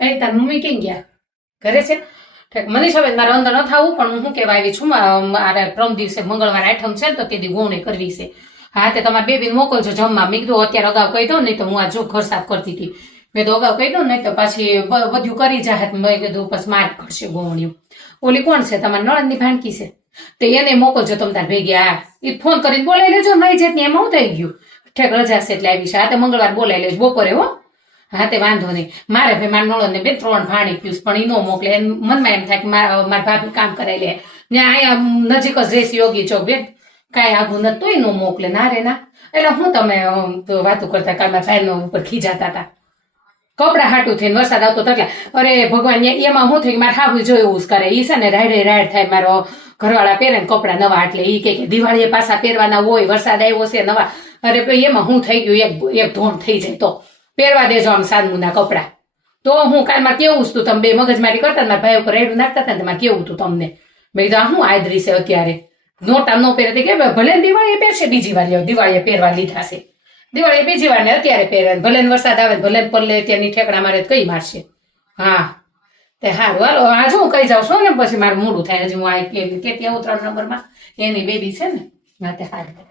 એ તાર મમ્મી ક્યાં ગયા? ઘરે છે? ઠીક. મનીષ હવે મારે અંદર ન થવું, પણ હું શું કહેવા આવી છું, મારે પ્રમ દિવસે મંગળવાર આઠમ છે ને, તો તેથી ગોવણી કરવી છે. હા, તે તમારે બેબીને મોકલજો જમવા. મેં કીધું અત્યારે અગાઉ કહી દઉં, નહીં તો હું આ જો ઘર સાફ કરતી હતી. મેં તો અગાઉ કહી દઉં, નહીં તો પાછી બધું કરી જાય. મેં કીધું પછી માર કરશે ગોવણીઓ. ઓલી કોણ છે? તમારી નણંદની ભાણકી છે, તો એને મોકલજો તમે તાર ભેગી. હા, એ ફોન કરીને બોલાવી લેજો. નહીં જેટની એમાં હું થઈ ગયું. ઠેક રજા છે એટલે આવી છે. હા, તો મંગળવાર બોલાવી લેજો બપોરે. હો, હા, તે વાંધો નહીં. મારે ભાઈ મારા નણંદને 2-3 ભાણી પીસ, પણ એ ન મોકલે. મનમાં એમ થાય કે મારા ભાભી કામ કરાવી લે. ત્યાં અહીંયા નજીક જ રહેશે યોગી ચોક. બેન કાંઈ આઘું નથી, તોય ન મોકલે. ના રે ના. એટલે હું તમે વાતો કરતા કાલ મારા ભાઈનો ઉપર ખીજાતા હતા કપડા હાટું થઈને. વરસાદ આવતો તો એટલે અરે ભગવાન, એમાં શું થઈ મારે હાવું જોયું એવું જ કરે. એ છે ને રાડ થાય. મારો ઘરવાળા પહેરે ને કપડા નવા, એટલે એ કે દિવાળીએ પાછા પહેરવાના હોય, વરસાદ આવ્યો છે નવા. અરે એમાં શું થઈ ગયું, એક ધોણ થઈ જાય તો પહેરવા દેજો આમ સાદમુના કપડા. તો હું કાલમાં કેવું જ તું, તમે બે મગજમારી કરતા મારા ભાઈ ઉપર રેડું નાખતા હતા ને, તમારે કેવું તું તમને. મેં કીધું હું આદરી છે અત્યારે નોટા ન પહેરે કે ભલે દિવાળીએ પહેરશે, બીજી વાર દિવાળીએ પહેરવા લીધા છે. દિવાળીએ બીજી વાર ને અત્યારે પહેરે, ભલે વરસાદ આવે ભલે પલ્લે ત્યાંની ઠેકડા મારે કઈ મારશે. હા, તે હારું હાલો. આ જો હું કઈ જાઉં છું ને પછી મારું મોડું થાય. હજી હું આ કેતી આવું 3 નંબરમાં એની બેબી છે ને. હા, તે હારું.